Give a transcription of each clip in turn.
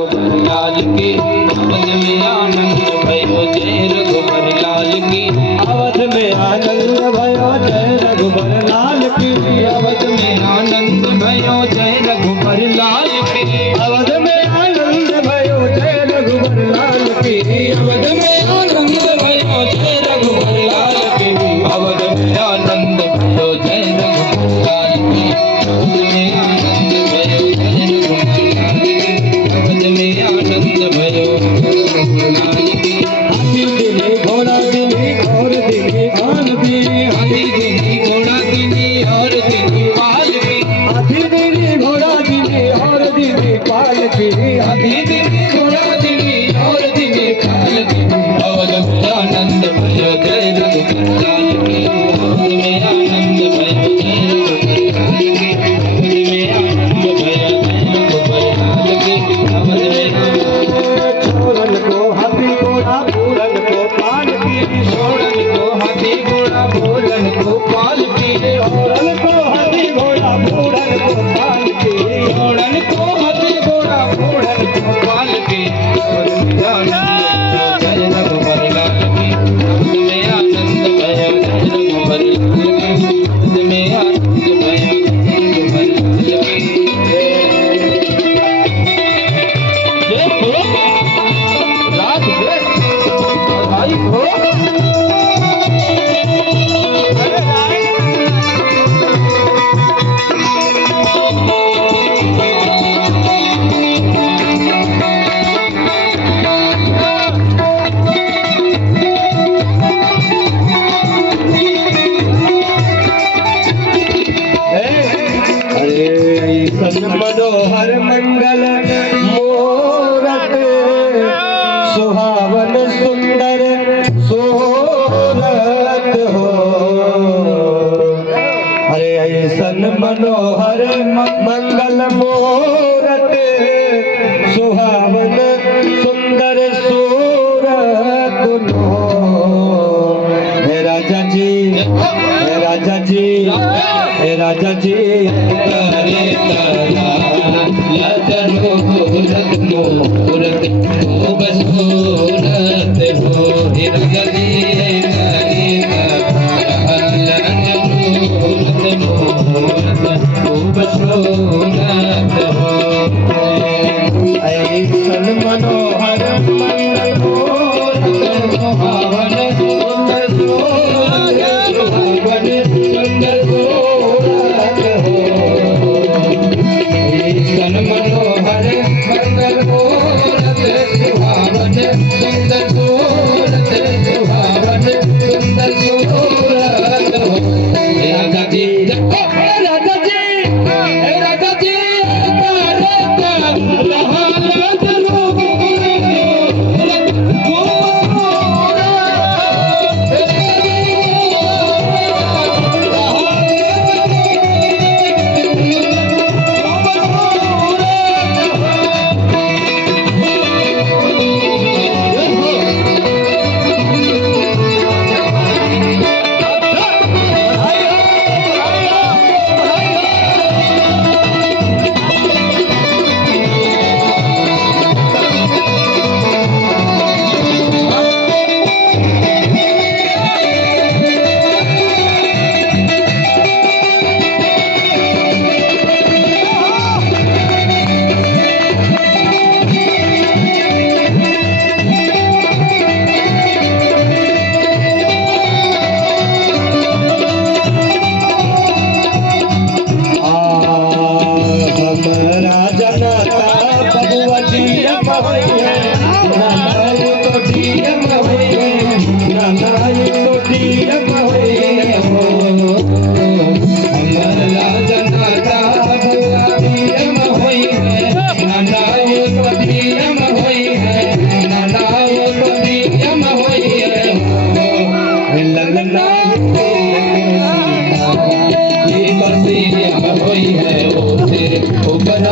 लाल की अवध में आनंद भयो जय रघुबर लाल की अवध में आनंद भयो जय रघुबर लाल की अवध में आनंद भयो जय रघुबर लाल की अवध में आनंद भयो जय रघुबर लाल की अवध में आनंद भयो जय रघुबर लाल की अवध में आनंद भयो जय रघुबर लाल की अवध में आनंद भयो जय रघुबर लाल की अवध में आनंद भयो लाल की हाथी दिनी घोड़ा दिनी और दिनी कान भी हाथी दिनी घोड़ा दिनी और दिनी पाल की हाथी दिनी घोड़ा दिनी और दिनी पाल की हाथी दिनी घोड़ा दिनी और दिनी पाल की अवध में आनंद भयो जय रघुबर लाल की अवध में आनंद भयो जय रघुबर लाल की अवध में आनंद भयो जय रघुबर लाल की अवध में छोरन को हाथी घोड़ा पूरन को पाल की छोड़न को हाथी घोड़ा भोलन को पाल की छोरन को हाथी घोड़ा पूरन को पाल की छोड़न को हाथी घोड़ा भोलन को पाल की अवध में आनंद जय रघुबर लाल की अवध में आनंद भयो जय रघुबर लाल की अवध में आनंद भयो जय रघुबर लाल की जय हो राज जय भाई हो सन मनोहर मंगल मूरत सुहावन सुंदर सोरत हो अरे ऐसन मनोहर मंगल मूरत सुहावन सुंदर सूरत हो हे राजा जी हे राजा जी हे राजा जी करे तारा लतनो मूरत मूरत हो बस मूरत हो हिरगली करे तारा लतनो मूरत हो बस मूरत हो ऐसन मनोहर मंगल मूरत सुहावन सुंदर सूरत सुहावन सुंदर सूरत हो सन मनोहर मंगल मूरत सुहावन सुंदर सूरत सुहावन सुंदर सूरत हो राजा जी राजा जी राजा जी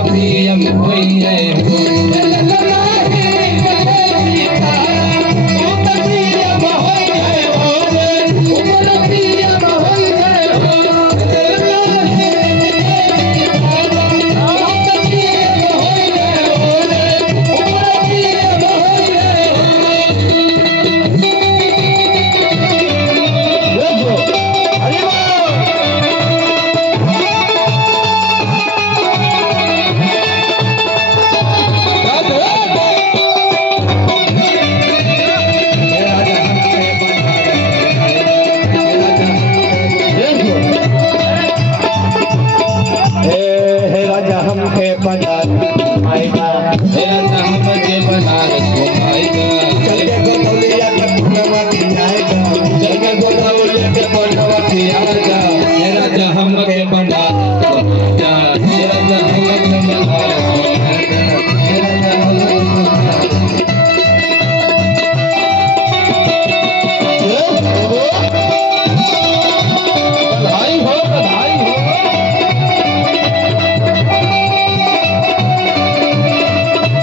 प्रियम होई है तेरा नाम मुझे बना